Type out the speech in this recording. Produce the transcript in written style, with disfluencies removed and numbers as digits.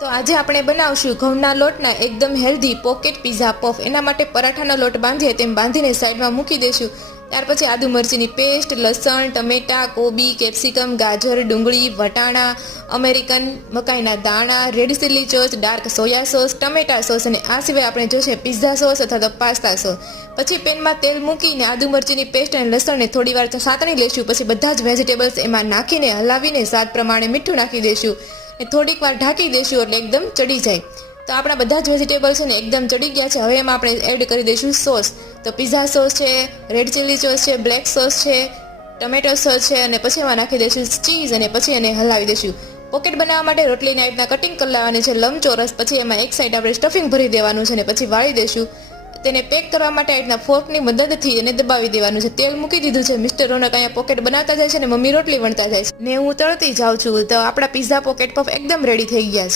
તો આજે આપણે બનાવશું ઘઉંના લોટના એકદમ હેલ્ધી પોકેટ પીઝા પફ। એના માટે પરાઠાનો લોટ બાંધીએ તેમ બાંધીને સાઈડમાં મૂકી દઈશું। ત્યાર પછી આદુ મરચીની પેસ્ટ, લસણ, ટમેટા, કોબી, કેપ્સિકમ, ગાજર, ડુંગળી, વટાણા, અમેરિકન મકાઈના દાણા, red chilli sauce, dark soya sauce, ટમેટા સોસ અને આ સિવાય આપણે જોશે પિઝા સોસ અથવા તો પાસ્તા સોસ। પછી પેનમાં તેલ મૂકીને આદુ મરચીની પેસ્ટ અને લસણને થોડીવાર સાતણી લઈશું। પછી બધા જ વેજીટેબલ્સ એમાં નાખીને હલાવીને સ્વાદ પ્રમાણે મીઠું નાખી દઈશું। થોડીક વાર ઢાંકી દઈશું એટલે એકદમ ચડી જાય। તો આપણા બધા જ વેજીટેબલ્સ છે ને એકદમ ચડી ગયા છે। હવે એમાં આપણે એડ કરી દઈશું સોસ। તો પિઝા સોસ છે, રેડ ચીલી સોસ છે, બ્લેક સોસ છે, ટમેટો સોસ છે અને પછી એમાં નાખી દઈશું ચીઝ અને પછી એને હલાવી દઈશું। પોકેટ બનાવવા માટે રોટલીને આ રીતના કટિંગ કરી લેવાની છે લંબચોરસ। પછી એમાં એક સાઈડ આપણે સ્ટફિંગ ભરી દેવાનું છે ને પછી વાળી દઈશું। તેને પેક કરવા માટે આ રીતના ફોર્કની મદદથી એને દબાવી દેવાનું છે। તેલ મૂકી દીધું છે। મિસ્ટર રોનક અહીંયા પોકેટ બનાવતા જાય છે ને મમ્મી રોટલી વણતા જાય છે ને હું તળતી જાઉં છું। તો આપણા પિઝા પોકેટ પફ એકદમ રેડી થઈ ગયા છે।